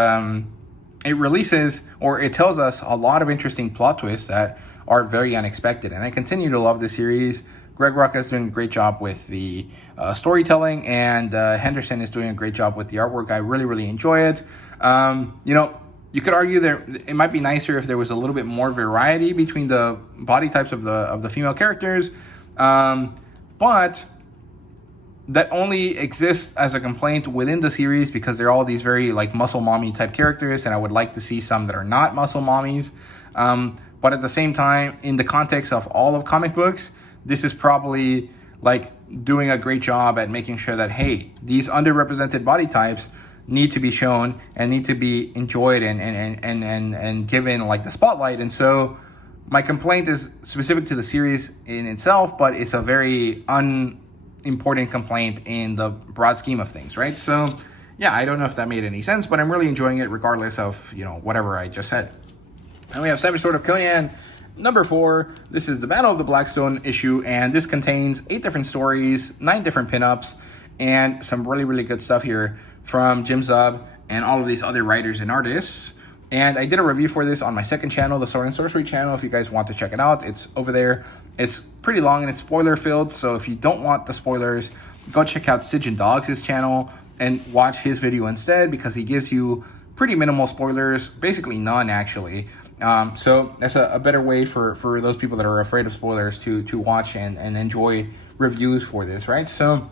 it releases, or it tells us a lot of interesting plot twists that are very unexpected. And I continue to love the series. Greg Rucka is doing a great job with the storytelling, and Henderson is doing a great job with the artwork. I really, really enjoy it. You could argue that it might be nicer if there was a little bit more variety between the body types of the female characters, but that only exists as a complaint within the series because they're all these very like muscle mommy type characters, and I would like to see some that are not muscle mommies. But at the same time, in the context of all of comic books, this is probably like doing a great job at making sure that, hey, these underrepresented body types need to be shown and need to be enjoyed and given like the spotlight. And so my complaint is specific to the series in itself, but it's a very unimportant complaint in the broad scheme of things, right? So yeah, I don't know if that made any sense, but I'm really enjoying it regardless of, whatever I just said. And we have Savage Sword of Conan, number 4. This is the Battle of the Blackstone issue, and this contains 8 different stories, 9 different pinups, and some really, really good stuff here from Jim Zub and all of these other writers and artists. And I did a review for this on my second channel, the Sword and Sorcery channel. If you guys want to check it out, it's over there. It's pretty long and it's spoiler filled, so if you don't want the spoilers, go check out Sidge and Dogs' channel and watch his video instead, because he gives you pretty minimal spoilers, basically none actually. So that's a better way for those people that are afraid of spoilers to watch and enjoy reviews for this, right? So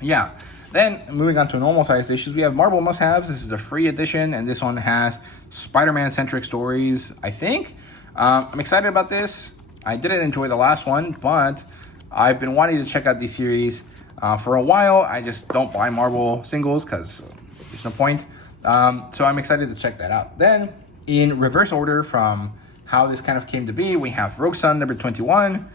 yeah. Then, moving on to normal-sized issues, we have Marvel Must-Haves. This is a free edition, and this one has Spider-Man-centric stories, I think. I'm excited about this. I didn't enjoy the last one, but I've been wanting to check out these series for a while. I just don't buy Marvel singles because there's no point. So I'm excited to check that out. Then, in reverse order from how this kind of came to be, we have Rogue Sun, number 21.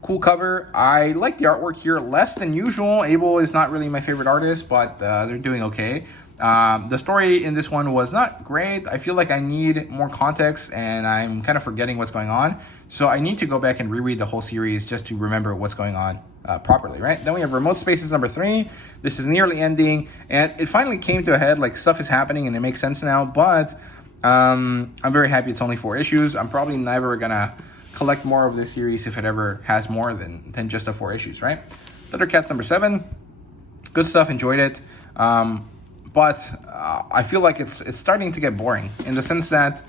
Cool cover. I like the artwork here less than usual. Abel is not really my favorite artist, but they're doing okay. The story in this one was not great. I feel like I need more context, and I'm kind of forgetting what's going on. So I need to go back and reread the whole series just to remember what's going on properly, right? Then we have Remote Spaces, number 3. This is nearly ending, and it finally came to a head. Like, stuff is happening, and it makes sense now, but I'm very happy it's only 4 issues. I'm probably never gonna collect more of this series if it ever has more than just the 4 issues, right? Thundercats, number 7. Good stuff, enjoyed it. But I feel like it's starting to get boring in the sense that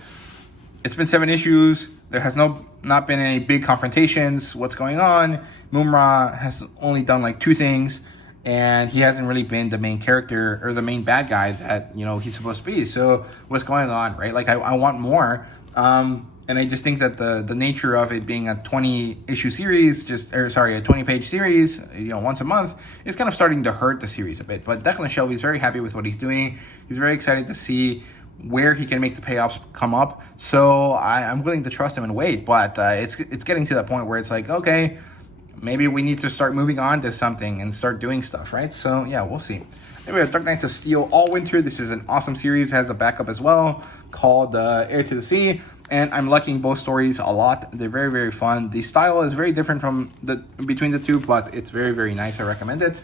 it's been 7 issues. There has not been any big confrontations. What's going on? Mumra has only done like 2 things, and he hasn't really been the main character or the main bad guy that he's supposed to be. So what's going on, right? Like I want more. And I just think that the nature of it being a 20-issue series, a 20-page series, once a month, is kind of starting to hurt the series a bit. But Declan Shelby's very happy with what he's doing. He's very excited to see where he can make the payoffs come up. So I'm willing to trust him and wait. But it's getting to that point where it's like, okay, maybe we need to start moving on to something and start doing stuff, right? So yeah, we'll see. Anyway, Dark Knights of Steel All Winter. This is an awesome series. It has a backup as well called Heir to the Sea. And I'm liking both stories a lot. They're very, very fun. The style is very different from between the two, but it's very, very nice. I recommend it.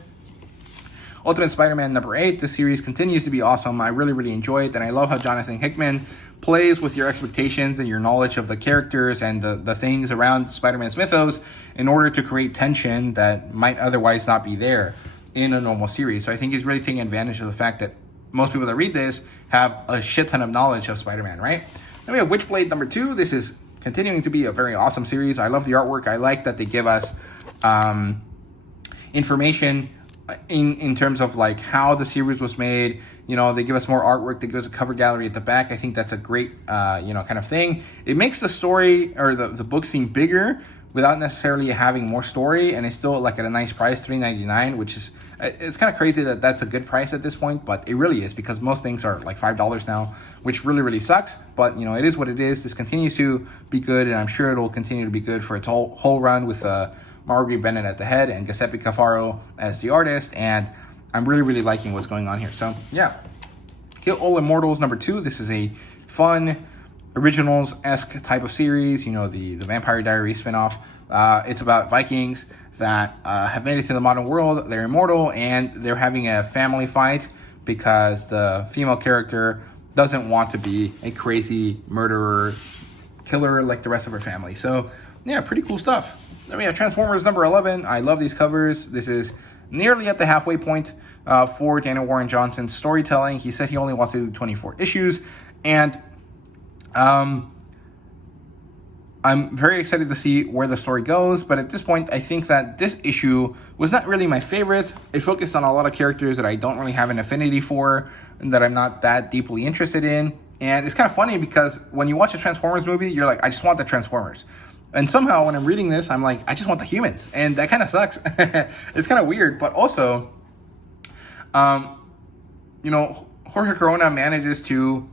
Ultimate Spider-Man number 8. This series continues to be awesome. I really, really enjoy it. And I love how Jonathan Hickman plays with your expectations and your knowledge of the characters and the things around Spider-Man's mythos in order to create tension that might otherwise not be there in a normal series. So I think he's really taking advantage of the fact that most people that read this have a shit ton of knowledge of Spider-Man, right? Then we have Witchblade number 2. This is continuing to be a very awesome series. I love the artwork. I like that they give us information in terms of like how the series was made. You know, they give us more artwork. They give us a cover gallery at the back. I think that's a great, kind of thing. It makes the story or the book seem bigger without necessarily having more story, and it's still like at a nice price, $3.99, which is, it's kind of crazy that that's a good price at this point, but it really is, because most things are like $5 now, which really, really sucks. But you know, it is what it is. This continues to be good, and I'm sure it'll continue to be good for its whole run with Marguerite Bennett at the head and Giuseppe Cafaro as the artist, and I'm really, really liking what's going on here. So yeah, Kill All Immortals number 2. This is a fun originals-esque type of series, you know, the Vampire Diaries spinoff. It's about Vikings that have made it to the modern world. They're immortal, and they're having a family fight because the female character doesn't want to be a crazy murderer, killer like the rest of her family. So yeah, pretty cool stuff. Then we have Transformers number 11. I love these covers. This is nearly at the halfway point for Daniel Warren Johnson's storytelling. He said he only wants to do 24 issues, and I'm very excited to see where the story goes, but at this point, I think that this issue was not really my favorite. It focused on a lot of characters that I don't really have an affinity for and that I'm not that deeply interested in. And it's kind of funny because when you watch a Transformers movie, you're like, I just want the Transformers. And somehow when I'm reading this, I'm like, I just want the humans. And that kind of sucks. It's kind of weird, but also, Jorge Corona manages to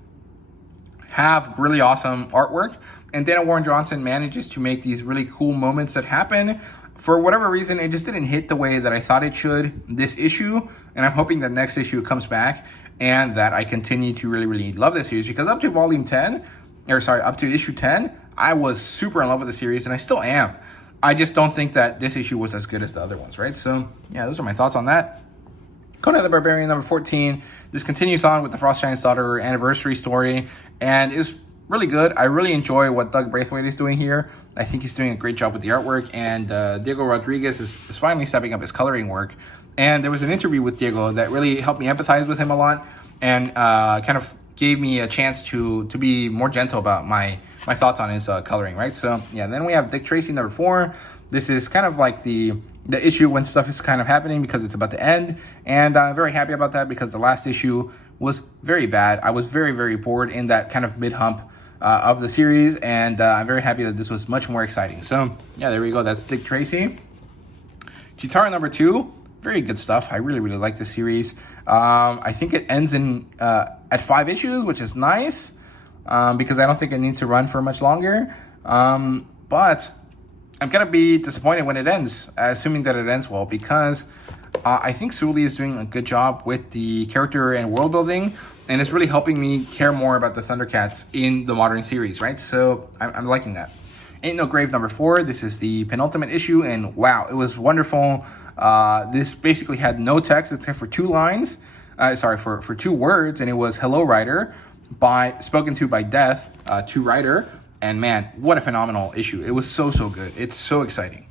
have really awesome artwork, and Daniel Warren Johnson manages to make these really cool moments that happen. For whatever reason, it just didn't hit the way that I thought it should this issue, and I'm hoping that next issue comes back and that I continue to really, really love this series, because up to issue 10, I was super in love with the series, and I still am. I just don't think that this issue was as good as the other ones, right? So yeah, those are my thoughts on that. Conan the Barbarian number 14. This continues on with the Frostgiant's Daughter anniversary story, and it's really good. I really enjoy what Doug Braithwaite is doing here. I think he's doing a great job with the artwork, and Diego Rodriguez is finally stepping up his coloring work. And there was an interview with Diego that really helped me empathize with him a lot, and kind of gave me a chance to be more gentle about my thoughts on his coloring, right? So yeah, then we have Dick Tracy number 4. This is kind of like the issue when stuff is kind of happening because it's about to end, and I'm very happy about that because the last issue was very bad. I was very, very bored in that kind of mid-hump of the series, and I'm very happy that this was much more exciting. So yeah, there we go. That's Dick Tracy. Chitara number 2, very good stuff. I really, really like this series. I think it ends at 5 issues, which is nice because I don't think it needs to run for much longer. But I'm going to be disappointed when it ends, assuming that it ends well, because I think Sooley is doing a good job with the character and world building, and it's really helping me care more about the Thundercats in the modern series, right? So I'm liking that. Ain't No Grave number 4. This is the penultimate issue, and wow, it was wonderful. This basically had no text except for 2 lines. For 2 words, and it was Hello Rider, spoken to by Death to Rider. And man, what a phenomenal issue. It was so good. It's so exciting.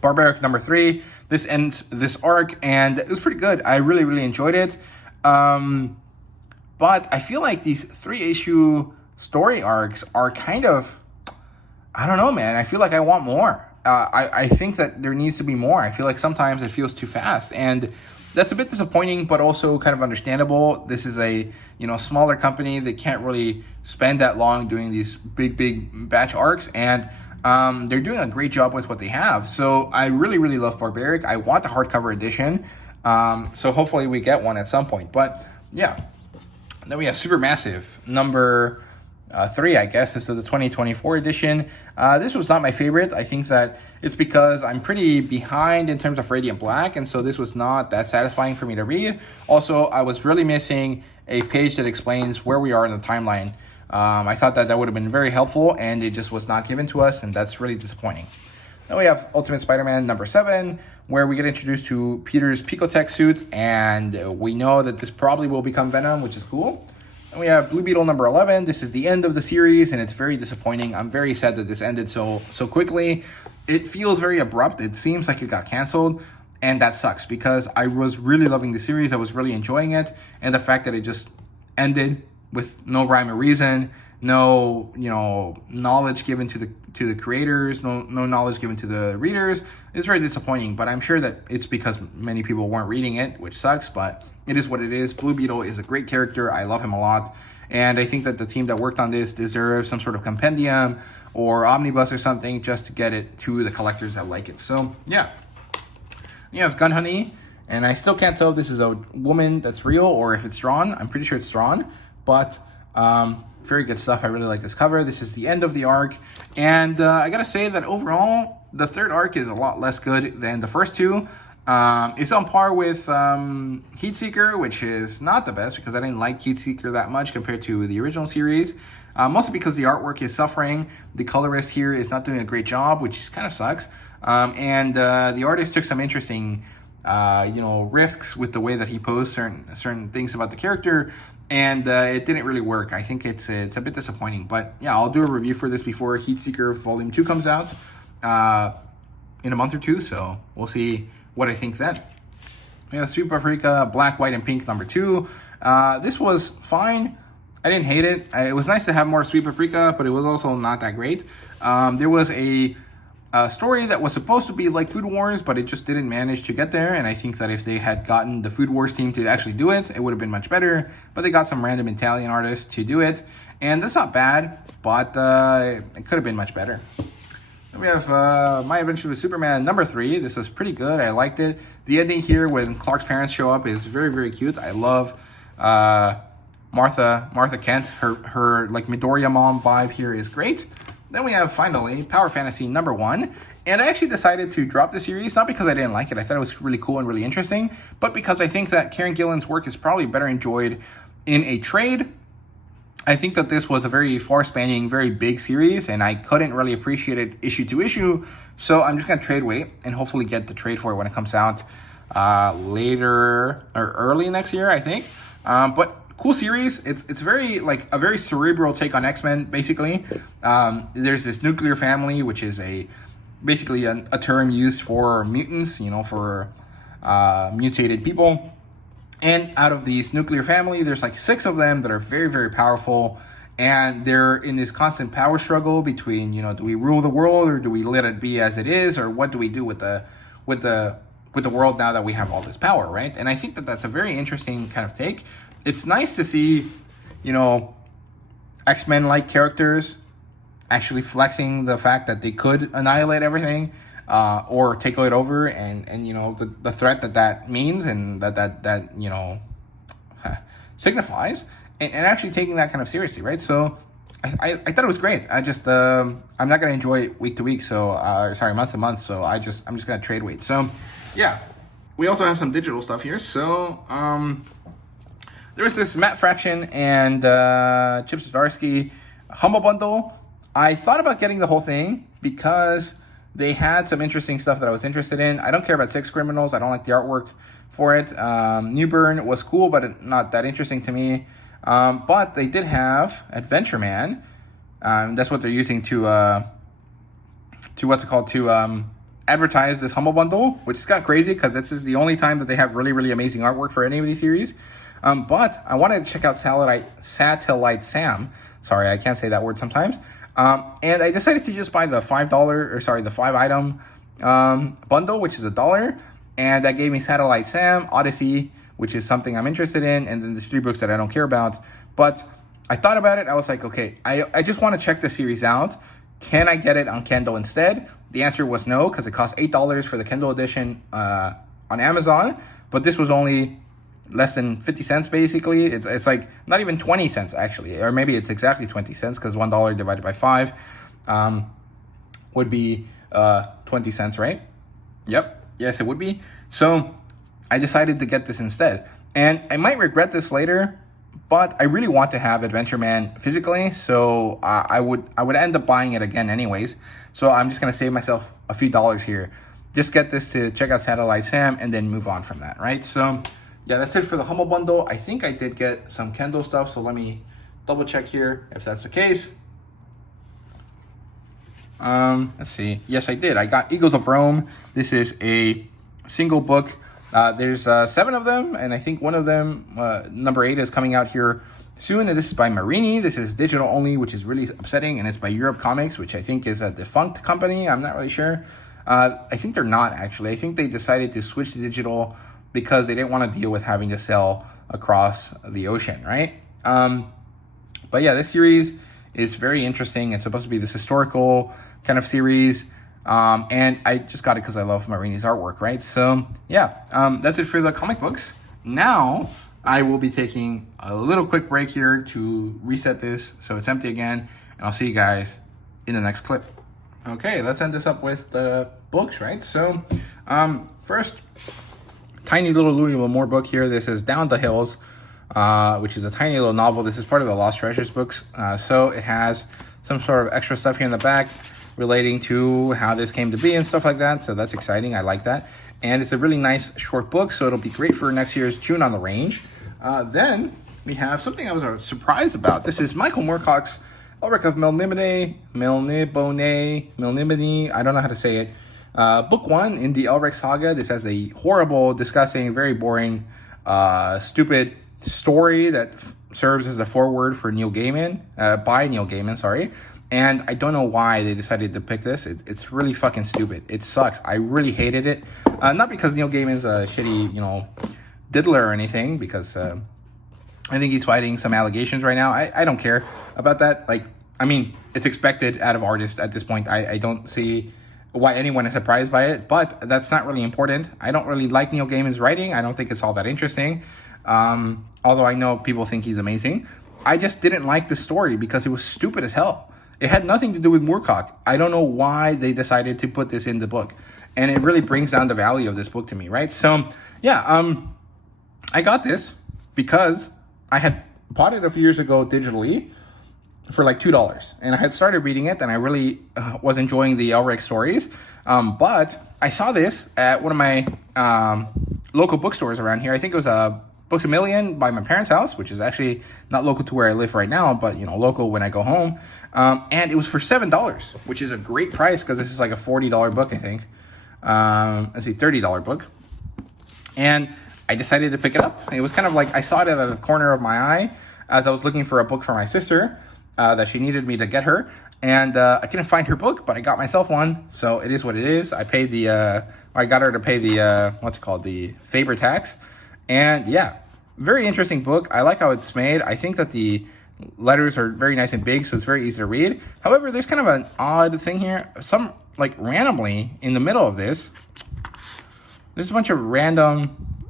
Barbaric number 3. This ends this arc, and it was pretty good. I really, really enjoyed it. But I feel like these 3-issue story arcs are kind of, I don't know, man. I feel like I want more. I think that there needs to be more. I feel like sometimes it feels too fast, and that's a bit disappointing, but also kind of understandable. This is a smaller company that can't really spend that long doing these big batch arcs, and they're doing a great job with what they have. So I really, really love Barbaric. I want the hardcover edition, so hopefully we get one at some point. But yeah, Then we have Supermassive, number 3, I guess. This is the 2024 edition. This was not my favorite. I think that it's because I'm pretty behind in terms of Radiant Black, and so this was not that satisfying for me to read. Also, I was really missing a page that explains where we are in the timeline. I thought that would have been very helpful, and it just was not given to us, and that's really disappointing. Then we have Ultimate Spider-Man number 7, where we get introduced to Peter's Picotech suit, and we know that this probably will become Venom, which is cool. And we have Blue Beetle number 11. This is the end of the series, and it's very disappointing. I'm very sad that this ended so quickly. It feels very abrupt. It seems like it got canceled, and that sucks because I was really loving the series. I was really enjoying it, and the fact that it just ended with no rhyme or reason, no knowledge given to the creators, no knowledge given to the readers, is very disappointing. But I'm sure that it's because many people weren't reading it, which sucks, but it is what it is. Blue Beetle is a great character. I love him a lot. And I think that the team that worked on this deserves some sort of compendium or omnibus or something just to get it to the collectors that like it. So, yeah. You have Gun Honey, and I still can't tell if this is a woman that's real or if it's drawn. I'm pretty sure it's drawn, but very good stuff. I really like this cover. This is the end of the arc, and I gotta say that overall, the third arc is a lot less good than the first two. It's on par with Heatseeker, which is not the best because I didn't like Heatseeker that much compared to the original series. Mostly because the artwork is suffering. The colorist here is not doing a great job, which kind of sucks. And the artist took some interesting, risks with the way that he posed certain things about the character, and it didn't really work. I think it's a bit disappointing. But yeah, I'll do a review for this before Heatseeker Volume 2 comes out in a month or two. So we'll see what I think then. We have Sweet Paprika, Black, White, and Pink number 2. This was fine. I didn't hate it. It was nice to have more Sweet Paprika, but it was also not that great. There was a story that was supposed to be like Food Wars, but it just didn't manage to get there. And I think that if they had gotten the Food Wars team to actually do it, it would have been much better. But they got some random Italian artists to do it. And that's not bad, but it could have been much better. Then we have My Adventure with Superman number 3. This was pretty good. I liked it. The ending here when Clark's parents show up is very, very cute. I love Martha Kent. Her like Midoriya mom vibe here is great. Then we have finally Power Fantasy number 1. And I actually decided to drop the series, not because I didn't like it. I thought it was really cool and really interesting, but because I think that Kieran Gillen's work is probably better enjoyed in a trade. I think that this was a very far-spanning, very big series, and I couldn't really appreciate it issue to issue. So I'm just going to trade wait and hopefully get the trade for it when it comes out later or early next year, I think. But cool series. It's very like a very cerebral take on X-Men, basically. There's this nuclear family, which is basically a term used for mutants, for mutated people. And out of these nuclear family, there's like 6 of them that are very, very powerful. And they're in this constant power struggle between, do we rule the world or do we let it be as it is? Or what do we do with the world now that we have all this power, right? And I think that that's a very interesting kind of take. It's nice to see, X-Men-like characters actually flexing the fact that they could annihilate everything. Or take it over, and the threat that means, and that signifies, and actually taking that kind of seriously, right? So I thought it was great. I just I'm not gonna enjoy it week to week, so month to month. So I'm just gonna trade wait. So yeah, we also have some digital stuff here. So there's this Matt Fraction and Chip Zdarsky Humble Bundle. I thought about getting the whole thing because they had some interesting stuff that I was interested in. I don't care about Sex Criminals. I don't like the artwork for it. Newburn was cool, but not that interesting to me. But they did have Adventure Man. That's what they're using to advertise this Humble Bundle, which is kind of crazy because this is the only time that they have really, really amazing artwork for any of these series. But I wanted to check out Satellite Sam. Sorry, I can't say that word sometimes. And I decided to just buy the the 5-item bundle, which is $1. And that gave me Satellite Sam, Odyssey, which is something I'm interested in, and then there's 3 books that I don't care about. But I thought about it. I was like, okay, I just want to check the series out. Can I get it on Kindle instead? The answer was no, because it cost $8 for the Kindle edition on Amazon. But this was only less than 50 cents basically. It's like not even 20 cents actually, or maybe it's exactly 20 cents because $1 divided by 5 would be 20 cents, right? Yep, yes it would be. So I decided to get this instead, and I might regret this later, but I really want to have Adventure Man physically, so I would end up buying it again anyways. So I'm just gonna save myself a few dollars here. Just get this to check out Satellite Sam and then move on from that, right? So yeah, that's it for the Humble Bundle. I think I did get some Kindle stuff, so let me double check here if that's the case. Let's see. Yes, I did. I got Eagles of Rome. This is a single book. There's 7 of them, and I think one of them, number 8, is coming out here soon. And this is by Marini. This is digital only, which is really upsetting, and it's by Europe Comics, which I think is a defunct company. I'm not really sure. I think they're not, actually. I think they decided to switch to digital because they didn't want to deal with having to sell across the ocean, right? But yeah, this series is very interesting. It's supposed to be this historical kind of series. And I just got it because I love Marini's artwork, right? So yeah, that's it for the comic books. Now I will be taking a little quick break here to reset this so it's empty again, and I'll see you guys in the next clip. Okay, let's end this up with the books, right? So first, tiny little Louis L'Amour book here. This is Down the Hills, which is a tiny little novel. This is part of the Lost Treasures books. So it has some sort of extra stuff here in the back relating to how this came to be and stuff like that. So that's exciting. I like that. And it's a really nice short book, so it'll be great for next year's June on the Range. Then we have something I was surprised about. This is Michael Moorcock's Elric of Melnibone, I don't know how to say it. Book 1 in the Elric saga. This has a horrible, disgusting, very boring, stupid story that serves as a foreword for Neil Gaiman, by Neil Gaiman, sorry. And I don't know why they decided to pick this. It's really fucking stupid. It sucks. I really hated it. Not because Neil Gaiman's a shitty, diddler or anything, because I think he's fighting some allegations right now. I don't care about that. Like, I mean, it's expected out of artists at this point. I don't see why anyone is surprised by it, but that's not really important. I don't really like Neil Gaiman's writing. I don't think it's all that interesting. Although I know people think he's amazing. I just didn't like the story because it was stupid as hell. It had nothing to do with Moorcock. I don't know why they decided to put this in the book. And it really brings down the value of this book to me, right? So, yeah, I got this because I had bought it a few years ago digitally for like $2. And I had started reading it, and I really was enjoying the Elric stories. But I saw this at one of my local bookstores around here. I think it was Books A Million by my parents' house, which is actually not local to where I live right now, but, local when I go home. And it was for $7, which is a great price because this is like a $40 book, I think. Let's see, $30 book. And I decided to pick it up. It was kind of like I saw it at the corner of my eye as I was looking for a book for my sister that she needed me to get her. And I couldn't find her book, but I got myself one. So it is what it is. I paid I got her to pay the, the Faber tax. And yeah, very interesting book. I like how it's made. I think that the letters are very nice and big, so it's very easy to read. However, there's kind of an odd thing here. Randomly in the middle of this, there's a bunch of random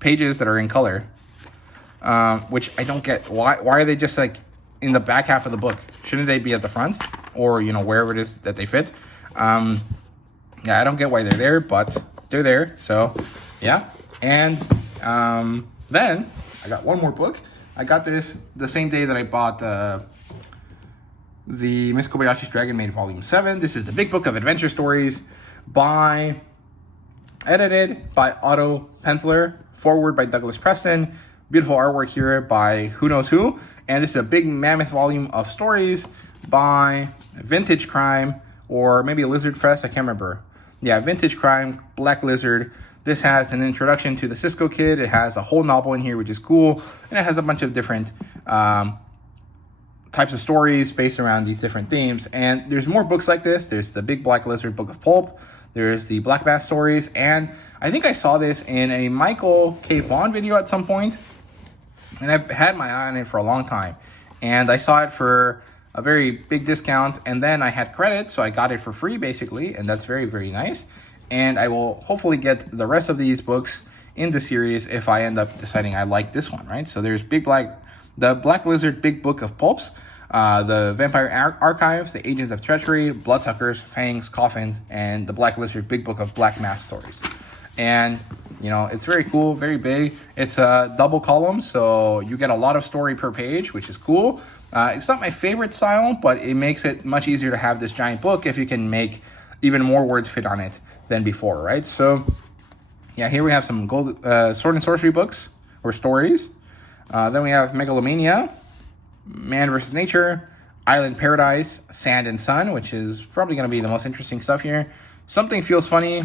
pages that are in color, which I don't get. Why are they just in the back half of the book? Shouldn't they be at the front or, wherever it is that they fit? Yeah, I don't get why they're there, but they're there. So yeah. And then I got one more book. I got this the same day that I bought the Miss Kobayashi's Dragon Maid Volume 7. This is the big book of adventure stories edited by Otto Penzler, forward by Douglas Preston, beautiful artwork here by who knows who. And this is a big mammoth volume of stories by Vintage Crime, or maybe a Lizard Press, I can't remember. Yeah, Vintage Crime, Black Lizard. This has an introduction to the Cisco Kid. It has a whole novel in here, which is cool. And it has a bunch of different types of stories based around these different themes. And there's more books like this. There's the Big Black Lizard Book of Pulp. There's the Black Bass stories. And I think I saw this in a Michael K. Vaughn video at some point. And I've had my eye on it for a long time. And I saw it for a very big discount. And then I had credit, so I got it for free, basically. And that's very, very nice. And I will hopefully get the rest of these books in the series if I end up deciding I like this one, right? So there's the Black Lizard Big Book of Pulps, the Vampire Archives, the Agents of Treachery, Bloodsuckers, Fangs, Coffins, and the Black Lizard Big Book of Black Mask Stories. And, you know, it's very cool, very big. It's a double column, so you get a lot of story per page, which is cool. It's not my favorite style, but it makes it much easier to have this giant book if you can make even more words fit on it than before, right? So, yeah, here we have some sword and sorcery books, or stories. Then we have Megalomania, Man vs. Nature, Island Paradise, Sand and Sun, which is probably going to be the most interesting stuff here. Something Feels Funny,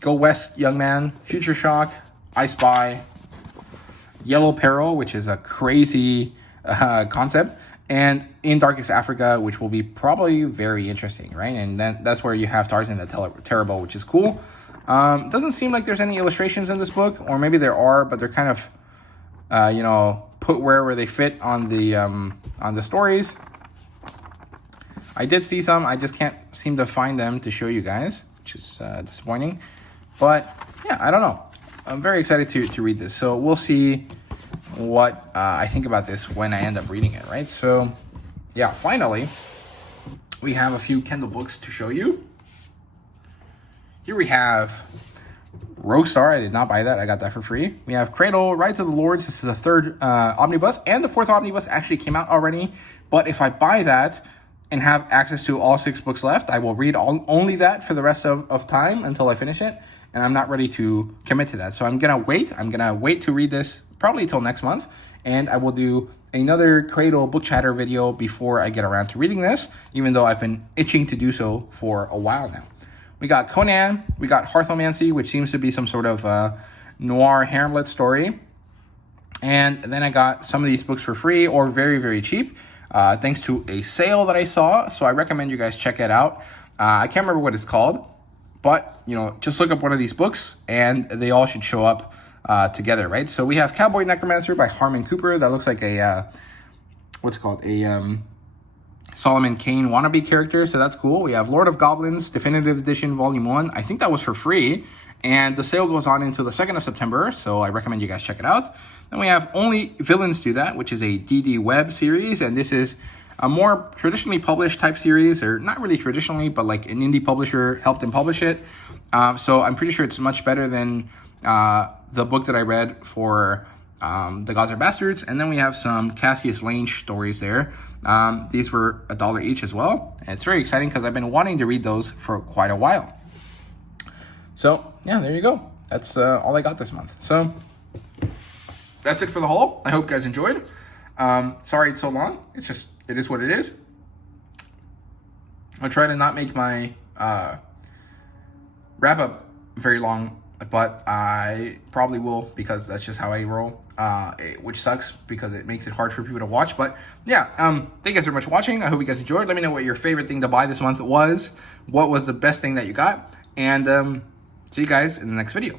Go West, Young Man, Future Shock, I Spy, Yellow Peril, which is a crazy concept, and In Darkest Africa, which will be probably very interesting, right? And then that's where you have Tarzan the Terrible, which is cool. Doesn't seem like there's any illustrations in this book, or maybe there are, but they're kind of, you know, put wherever they fit on the stories. I did see some, I just can't seem to find them to show you guys, which is disappointing. But yeah, I don't know. I'm very excited to read this. So we'll see what I think about this when I end up reading it, right? So yeah, finally, we have a few Kindle books to show you. Here we have Rogue Star. I did not buy that. I got that for free. We have Cradle, Rides of the Lords. This is the third omnibus, and the fourth omnibus actually came out already. But if I buy that and have access to all 6 books left, I will read only that for the rest of time until I finish it. And I'm not ready to commit to that. So I'm going to wait. I'm going to wait to read this probably till next month. And I will do another Cradle book chatter video before I get around to reading this, even though I've been itching to do so for a while now. We got Conan. We got Hearthomancy, which seems to be some sort of noir Hamlet story. And then I got some of these books for free or very, very cheap, thanks to a sale that I saw. So I recommend you guys check it out. I can't remember what it's called, but, you know, just look up one of these books and they all should show up together, right? So we have Cowboy Necromancer by Harmon Cooper. That looks like a, what's it called? A Solomon Kane wannabe character, so that's cool. We have Lord of Goblins, Definitive Edition, Volume 1. I think that was for free, and the sale goes on until the 2nd of September, so I recommend you guys check it out. Then we have Only Villains Do That, which is a DD web series, and this is a more traditionally published type series, or not really traditionally, but like an indie publisher helped him publish it. So I'm pretty sure it's much better than the book that I read for The Gods Are Bastards. And then we have some Cassius Lane stories there. These were $1 each as well. And it's very exciting because I've been wanting to read those for quite a while. So yeah, there you go. That's all I got this month. So that's it for the haul. I hope you guys enjoyed. Sorry it's so long. It is what it is. I'll try to not make my wrap up very long, but I probably will because that's just how I roll, which sucks because it makes it hard for people to watch. But yeah, thank you guys very much for watching. I hope you guys enjoyed. Let me know what your favorite thing to buy this month was. What was the best thing that you got? And see you guys in the next video.